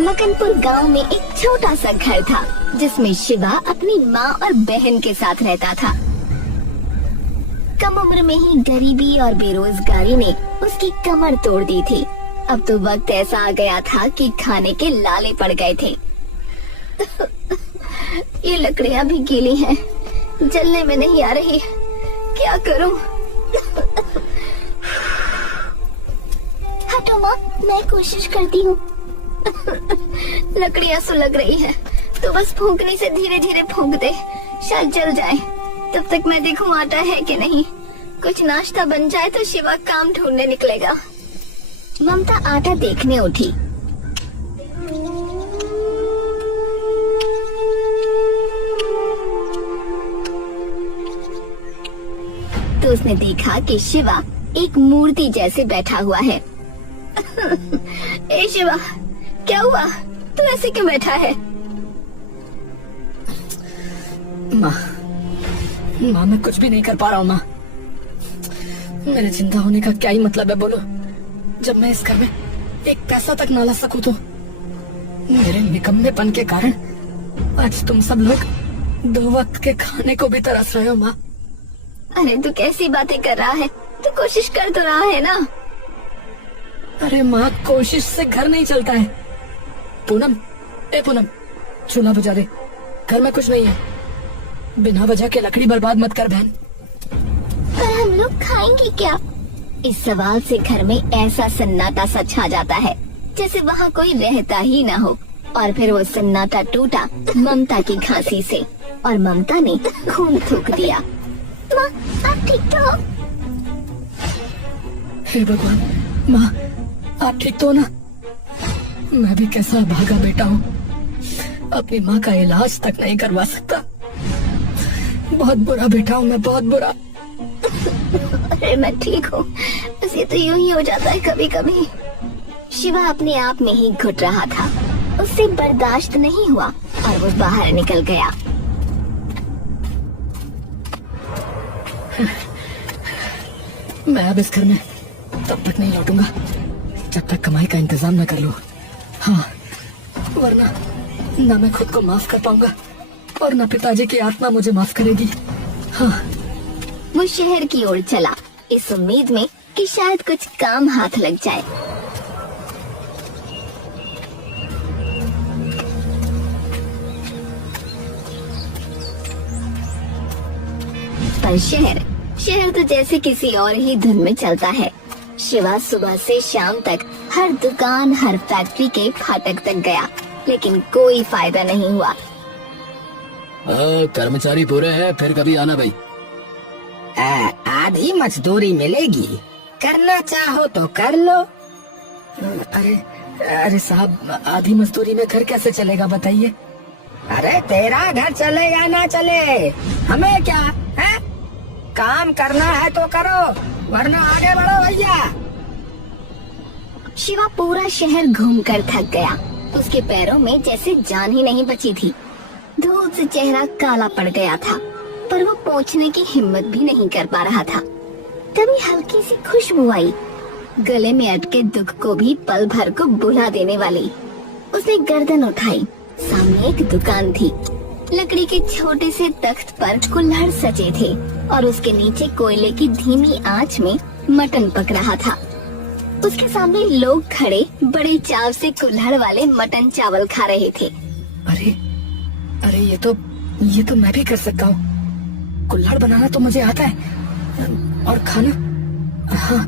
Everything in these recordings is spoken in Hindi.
मकनपुर गांव में एक छोटा सा घर था जिसमें शिवा अपनी माँ और बहन के साथ रहता था। कम उम्र में ही गरीबी और बेरोजगारी ने उसकी कमर तोड़ दी थी। अब तो वक्त ऐसा आ गया था कि खाने के लाले पड़ गए थे। ये लकड़ियाँ भी गीली हैं, जलने में नहीं आ रही, क्या करूं? हटो माँ, मैं कोशिश करती हूँ। लकड़ियाँ सुलग रही है, तो बस फूंकने से धीरे धीरे फूंक दे, शायद जल जाए। तब तक मैं देखूं आटा है कि नहीं। कुछ नाश्ता बन जाए तो शिवा काम ढूंढने निकलेगा। ममता आटा देखने उठी। तो उसने देखा कि शिवा एक मूर्ति जैसे बैठा हुआ है। ए शिवा, क्या हुआ? तू ऐसे क्यों बैठा है? माँ मैं कुछ भी नहीं कर पा रहा हूँ। माँ, मेरे जिंदा होने का क्या ही मतलब है बोलो, जब मैं इस घर में एक पैसा तक ना ला सकूं तो। मेरे निकम्मेपन के कारण आज तुम सब लोग 2 वक्त के खाने को भी तरस रहे हो। माँ, अरे तू कैसी बातें कर रहा है? तू कोशिश कर तो रहा है ना। अरे माँ, कोशिश से घर नहीं चलता है। पूनम, ए पूनम, चूल्हा बुझा दे, घर में कुछ नहीं है। बिना वजह के लकड़ी बर्बाद मत कर बहन। पर हम लोग खाएंगे क्या? इस सवाल से घर में ऐसा सन्नाटा सा छा जाता है जैसे वहाँ कोई रहता ही ना हो। और फिर वो सन्नाटा टूटा ममता की खांसी से, और ममता ने खून थूक दिया। माँ, आप ठीक तो हो? हे भगवान, माँ आप ठीक तो हो ना? मैं भी कैसा भागा बेटा हूँ, अपनी माँ का इलाज तक नहीं करवा सकता। बहुत बुरा बेटा हूँ मैं, बहुत बुरा। अरे मैं ठीक हूँ, बस ये तो यूं ही हो जाता है कभी कभी। शिवा अपने आप में ही घुट रहा था, उससे बर्दाश्त नहीं हुआ और वो बाहर निकल गया। मैं अब इस घर में तब तक नहीं लौटूंगा जब तक कमाई का इंतजाम न कर लूं। हाँ, वरना न मैं खुद को माफ कर पाऊंगा और न पिताजी की आत्मा मुझे माफ करेगी। हाँ। वो शहर की ओर चला, इस उम्मीद में कि शायद कुछ काम हाथ लग जाए। पर शहर तो जैसे किसी और ही धुन में चलता है। शिवा सुबह से शाम तक हर दुकान, हर फैक्ट्री के फाटक तक गया, लेकिन कोई फायदा नहीं हुआ। कर्मचारी पूरे हैं, फिर कभी आना भाई। आधी मजदूरी मिलेगी, करना चाहो तो कर लो। अरे साहब, आधी मजदूरी में घर कैसे चलेगा बताइए? अरे तेरा घर चलेगा ना चले, हमें क्या है? काम करना है तो करो, वरना आगे बढ़ो भैया। शिवा पूरा शहर घूमकर थक गया, उसके पैरों में जैसे जान ही नहीं बची थी। धूप से चेहरा काला पड़ गया था, पर वो पहुंचने की हिम्मत भी नहीं कर पा रहा था। तभी हल्की सी खुशबू आई, गले में अटके दुख को भी पल भर को बुला देने वाली। उसने गर्दन उठाई, सामने एक दुकान थी। लकड़ी के छोटे से तख्त पर कुल्हड़ सजे थे और उसके नीचे कोयले की धीमी आंच में मटन पक रहा था। उसके सामने लोग खड़े बड़े चाव से कुल्हड़ वाले मटन चावल खा रहे थे। अरे ये तो मैं भी कर सकता हूँ। कुल्हड़ बनाना तो मुझे आता है, और खाना, हाँ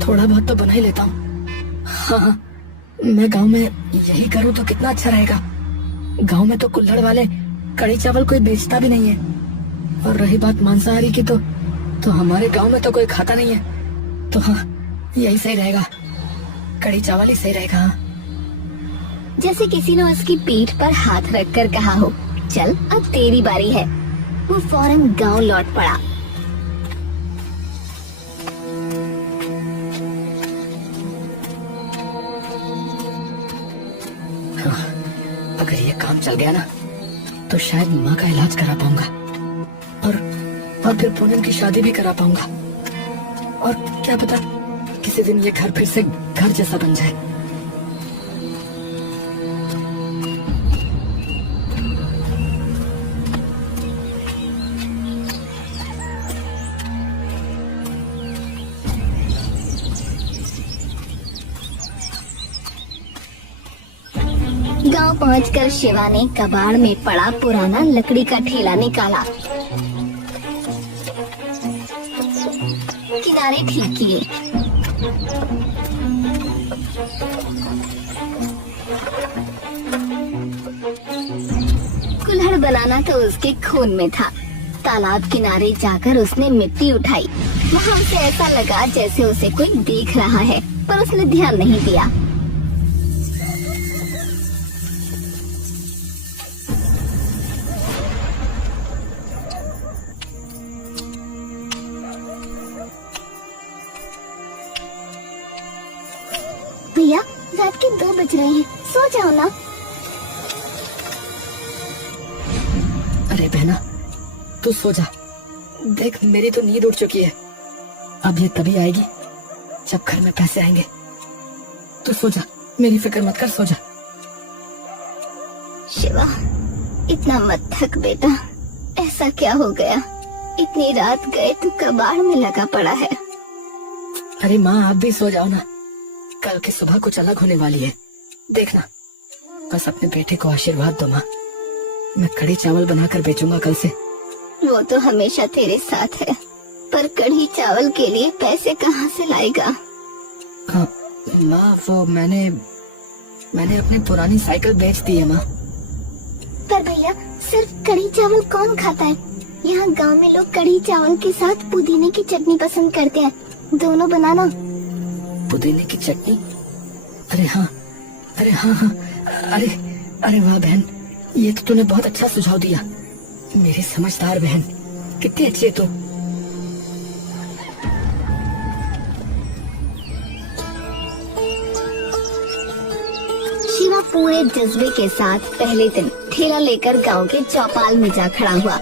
थोड़ा बहुत तो बना ही लेता हूँ। हाँ, मैं गांव में यही करूँ तो कितना अच्छा रहेगा। गांव में तो कुल्हड़ वाले कड़ी चावल कोई बेचता भी नहीं है। और रही बात मांसाहारी की, तो हमारे गांव में तो कोई खाता नहीं है। तो हाँ, यही सही रहेगा, कड़ी चावल ही सही रहेगा। जैसे किसी ने उसकी पीठ पर हाथ रखकर कहा हो, चल अब तेरी बारी है। वो फौरन गांव लौट पड़ा। अगर ये काम चल गया ना तो शायद माँ का इलाज करा पाऊंगा, और फिर पूनम की शादी भी करा पाऊंगा। और क्या पता किसी दिन ये घर फिर से घर जैसा बन जाए। गांव पहुंचकर शिवा ने कबाड़ में पड़ा पुराना लकड़ी का ठेला निकाला, किनारे ठीक किए। कुल्हड़ बनाना तो उसके खून में था। तालाब किनारे जाकर उसने मिट्टी उठाई। वहाँ उसे ऐसा लगा जैसे उसे कोई देख रहा है, पर उसने ध्यान नहीं दिया। भैया, रात के 2 बज रहे हैं, सो जाओ ना। अरे बहना, तू सो जा। देख, मेरी तो नींद उड़ चुकी है। अब ये तभी आएगी जब घर में पैसे आएंगे। तू सो जा, मेरी फिक्र मत कर, सो जा। शिवा, इतना मत थक बेटा। ऐसा क्या हो गया? इतनी रात गए तो कबाड़ में लगा पड़ा है। अरे माँ, आप भी सो जाओ ना। कल की सुबह कुछ अलग होने वाली है, देखना। बस अपने बेटे को आशीर्वाद दो माँ। मैं कढ़ी चावल बनाकर बेचूंगा कल से। वो तो हमेशा तेरे साथ है, पर कढ़ी चावल के लिए पैसे कहाँ से लाएगा? हाँ माँ, वो मैंने अपनी पुरानी साइकिल बेच दी है माँ। पर भैया, सिर्फ कढ़ी चावल कौन खाता है? यहाँ गांव में लोग कढ़ी चावल के साथ पुदीने की चटनी पसंद करते हैं। दोनों बनाना। पुदीने की चटनी? अरे हाँ, अरे हाँ हाँ, अरे वाह बहन, ये तो तूने बहुत अच्छा सुझाव दिया। मेरी समझदार बहन, कितनी अच्छी है तू। शिवा पूरे जज्बे के साथ पहले दिन ठेला लेकर गांव के चौपाल में जा खड़ा हुआ।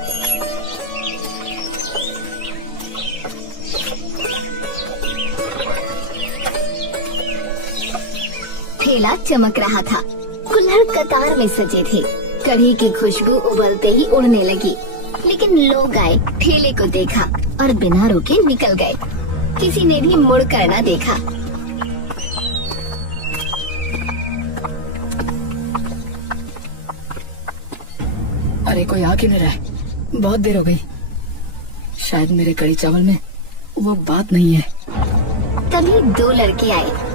ठेला चमक रहा था। कुल्हड़ कतार में सजे थे। कढ़ी की खुशबू उबलते ही उड़ने लगी। लेकिन लोग आए, ठेले को देखा और बिना रुके निकल गए। किसी ने भी मुड़ कर न देखा। अरे कोई आ क्यों नहीं रहा है? बहुत देर हो गई। शायद मेरे कढ़ी चावल में वो बात नहीं है। तभी 2 लड़के आए।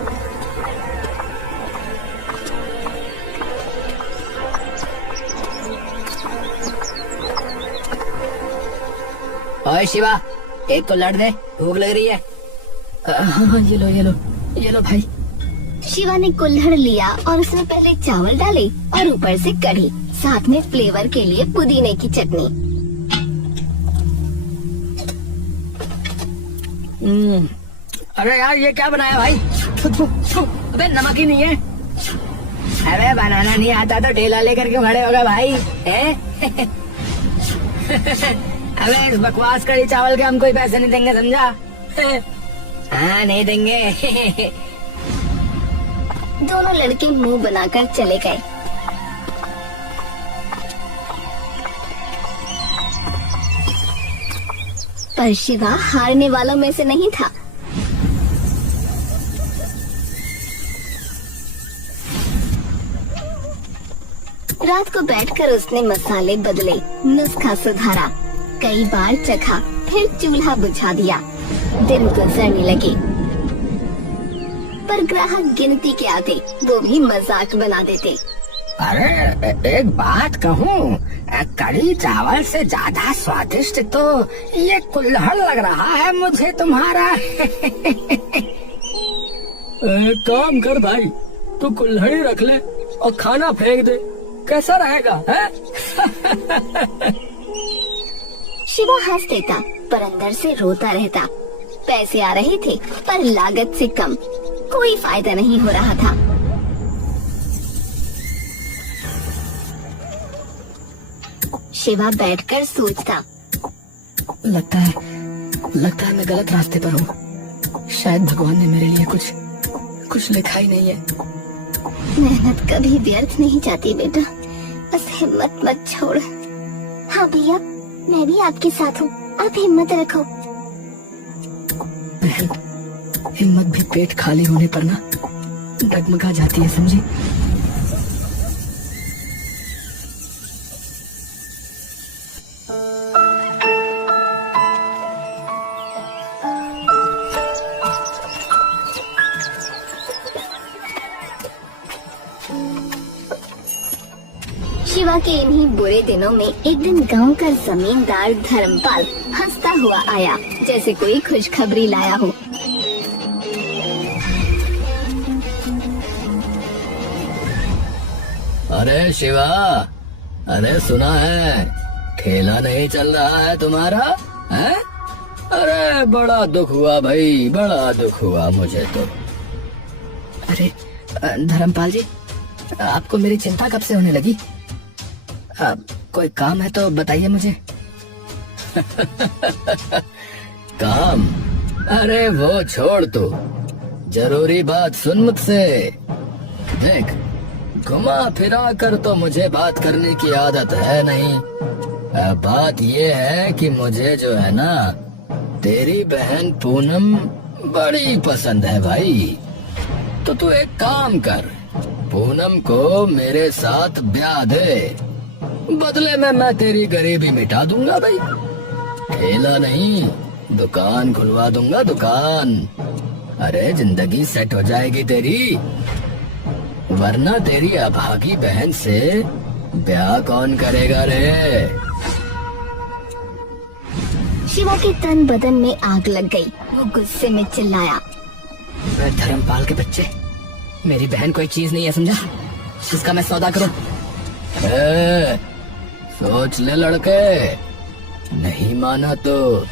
ओए शिवा, एक कुल्हड़ दे, भूख लग रही है। हाँ, ये लो भाई। शिवा ने कुल्हड़ लिया और उसमें पहले चावल डाले और ऊपर से कढ़ी, साथ में फ्लेवर के लिए पुदीने की चटनी। अरे यार, ये क्या बनाया भाई? अबे नमक ही नहीं है। अबे बनाना नहीं आता तो ठेला लेकर क्यों खड़े हो गए भाई? हैं? अबे इस बकवास कढ़ी चावल के हम कोई पैसे नहीं देंगे, समझा? हाँ, नहीं देंगे। दोनों लड़के मुंह बनाकर चले गए। पर शिवा हारने वालों में से नहीं था। रात को बैठकर उसने मसाले बदले, नुस्खा सुधारा, कई बार चखा, फिर चूल्हा बुझा दिया। दिन गुजरने लगे, पर ग्राहक गिनती के आते, वो भी मजाक बना देते। अरे एक बात कहूँ, कढ़ी चावल से ज्यादा स्वादिष्ट तो ये कुल्हड़ लग रहा है मुझे तुम्हारा। काम कर भाई, तू कुल्हड़ी रख ले और खाना फेंक दे, कैसा रहेगा है? शिवा हंस देता, पर अंदर से रोता रहता। पैसे आ रहे थे, पर लागत से कम, कोई फायदा नहीं हो रहा था। शिवा बैठकर सोचता। लगता है मैं गलत रास्ते पर हूँ। शायद भगवान ने मेरे लिए कुछ लिखा ही नहीं है। मेहनत कभी व्यर्थ नहीं जाती बेटा, बस हिम्मत मत छोड़। हाँ भैया, मैं भी आपके साथ हूँ, आप हिम्मत रखो। बहन, हिम्मत भी पेट खाली होने पर ना डगमगा जाती है, समझी? शिवा के इन्हीं बुरे दिनों में एक दिन गांव का जमींदार धर्मपाल हंसता हुआ आया, जैसे कोई खुशखबरी लाया हो। अरे शिवा, अरे सुना है ठेला नहीं चल रहा है तुम्हारा, है? अरे बड़ा दुख हुआ भाई, बड़ा दुख हुआ मुझे तो। अरे धर्मपाल जी, आपको मेरी चिंता कब से होने लगी? कोई काम है तो बताइए मुझे। काम? अरे वो छोड़ तू, जरूरी बात सुन मुझसे। देख, घुमा फिरा कर तो मुझे बात करने की आदत है नहीं। बात ये है कि मुझे जो है ना, तेरी बहन पूनम बड़ी पसंद है भाई। तो तू एक काम कर, पूनम को मेरे साथ ब्याह दे, बदले में मैं तेरी गरीबी मिटा दूंगा भाई। ठेला नहीं, दुकान खुलवा दूंगा, दुकान। अरे जिंदगी सेट हो जाएगी तेरी, वरना तेरी अभागी बहन से ब्याह कौन करेगा रे? शिवा के तन बदन में आग लग गई। वो गुस्से में चिल्लाया, धर्मपाल के बच्चे, मेरी बहन कोई चीज नहीं है, समझा? जिसका मैं सौदा करूं। सोच ले लड़के, नहीं माना तो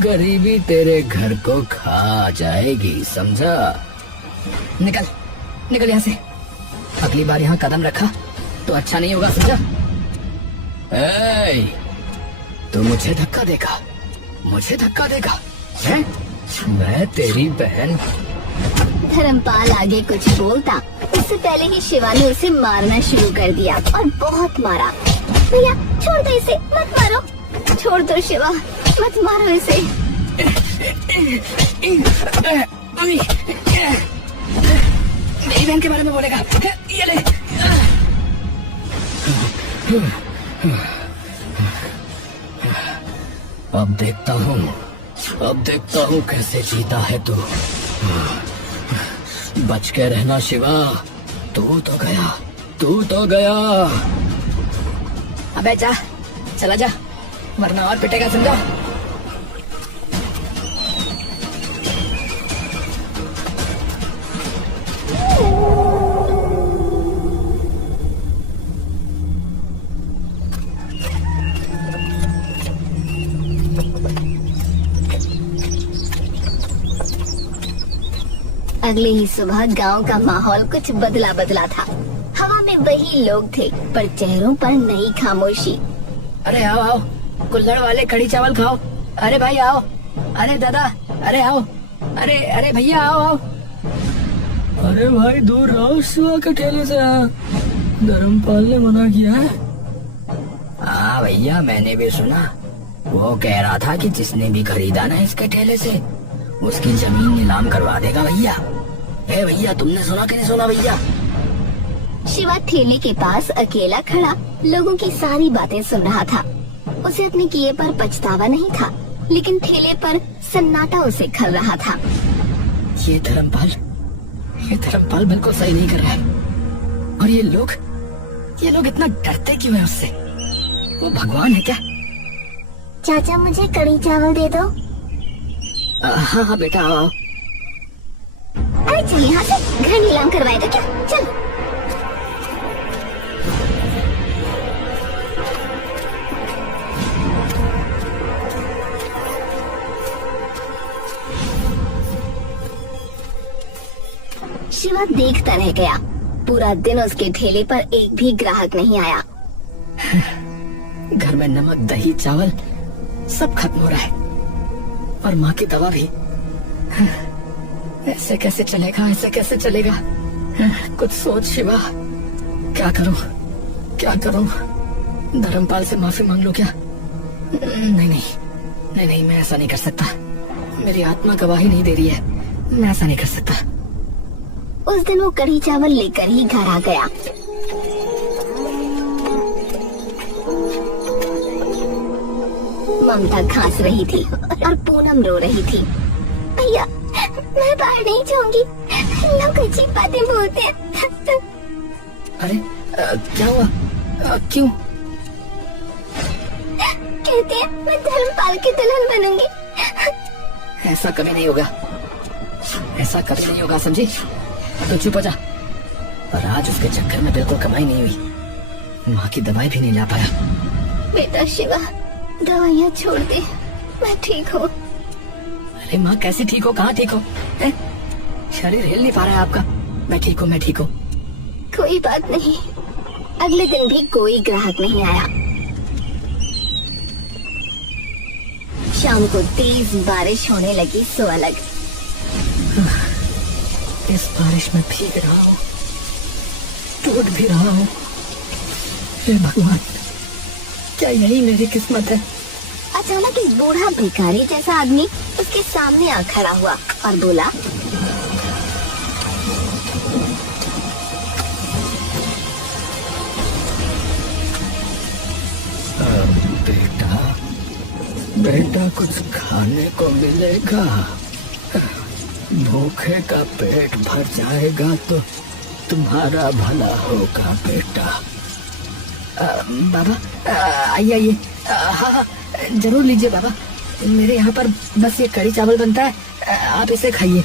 गरीबी तेरे घर को खा जाएगी, समझा? निकल निकल यहाँ से। अगली बार यहाँ कदम रखा तो अच्छा नहीं होगा, समझा? तू मुझे धक्का देगा, मुझे धक्का देगा है? मैं तेरी बहन। धर्मपाल आगे कुछ बोलता उससे पहले ही शिवा ने उसे मारना शुरू कर दिया, और बहुत मारा। भैया छोड़ दो इसे, मत मारो, छोड़ दो शिवा, मत मारो इसे। मेरी बहन के बारे में बोलेगा, ये ले। अब देखता हूँ कैसे जीता है तू। बच के रहना शिवा, तू तो गया। अबे जा, चला जा, वरना और पिटेगा, समझा? अगले ही सुबह गांव का माहौल कुछ बदला बदला था। हवा में वही लोग थे, पर चेहरों पर नई खामोशी। अरे आओ आओ, कुल्हड़ वाले कढ़ी चावल खाओ। अरे भाई आओ, अरे दादा, अरे आओ, अरे अरे भैया आओ आओ। अरे भाई दूर रहो शिवा के ठेले से। धर्मपाल ने मना किया है। हाँ भैया, मैंने भी सुना। वो कह रहा था कि जिसने भी खरीदा ना इसके ठेले से, उसकी जमीन नीलाम करवा देगा भैया। ए भैया, तुमने सुना कि नहीं सुना भैया? शिवा ठेले के पास अकेला खड़ा लोगों की सारी बातें सुन रहा था। उसे अपने किए पर पछतावा नहीं था, लेकिन ठेले पर सन्नाटा उसे खल रहा था। ये धर्मपाल बिल्कुल सही नहीं कर रहा है। और ये लोग इतना डरते क्यों हैं उससे? वो भगवान है क्या? चाचा मुझे कढ़ी चावल दे दो। हाँ हाँ बेटा आओ। अरे चल यहाँ से, घर नीलाम करवाएगा क्या? चल। शिवा देखता रह गया। पूरा दिन उसके ठेले पर एक भी ग्राहक नहीं आया। घर में नमक, दही, चावल सब खत्म हो रहा है, और माँ की दवा भी। ऐसे कैसे चलेगा, ऐसे कैसे चलेगा? कुछ सोच शिवा। क्या करूं? धर्मपाल से माफी मांग लो क्या? नहीं, मैं ऐसा नहीं कर सकता। मेरी आत्मा गवाही नहीं दे रही है, मैं ऐसा नहीं कर सकता। उस दिन वो कढ़ी चावल लेकर ही घर आ गया। ममता खांस रही थी और पूनम रो रही थी। भैया मैं बाहर नहीं जाऊंगी, लोग अजीब बातें बोलते हैं। क्या हुआ? क्यों? कहते हैं मैं धर्मपाल की दुल्हन बनूंगी। ऐसा कभी नहीं होगा, ऐसा कभी नहीं होगा, समझी? तो चुप हो जा। और आज उसके चक्कर में बिल्कुल कमाई नहीं हुई, माँ की दवाई भी नहीं ला पाया। बेटा शिवा, दवाइयाँ छोड़ दे, मैं ठीक हूँ। अरे माँ कैसे ठीक हो? कहाँ ठीक हो? हैं? शरीर हिल नहीं पा रहा है आपका। मैं ठीक हूँ, मैं ठीक हूँ। कोई बात नहीं। अगले दिन भी कोई ग्राहक नहीं आया। शाम को तेज बारिश होने लगी सो अलग। इस बारिश में भीग रहा हूँ, टूट भी रहा हूँ। हे भगवान, क्या यही मेरी किस्मत है? अचानक एक बूढ़ा भिखारी जैसा आदमी उसके सामने आ खड़ा हुआ और बोला, बेटा, बेटा कुछ खाने को मिलेगा? भूखे का पेट भर जाएगा तो तुम्हारा भला होगा बेटा। बाबा आइए आइए। हाँ हाँ जरूर लीजिए बाबा, मेरे यहाँ पर बस ये कढ़ी चावल बनता है, आप इसे खाइए।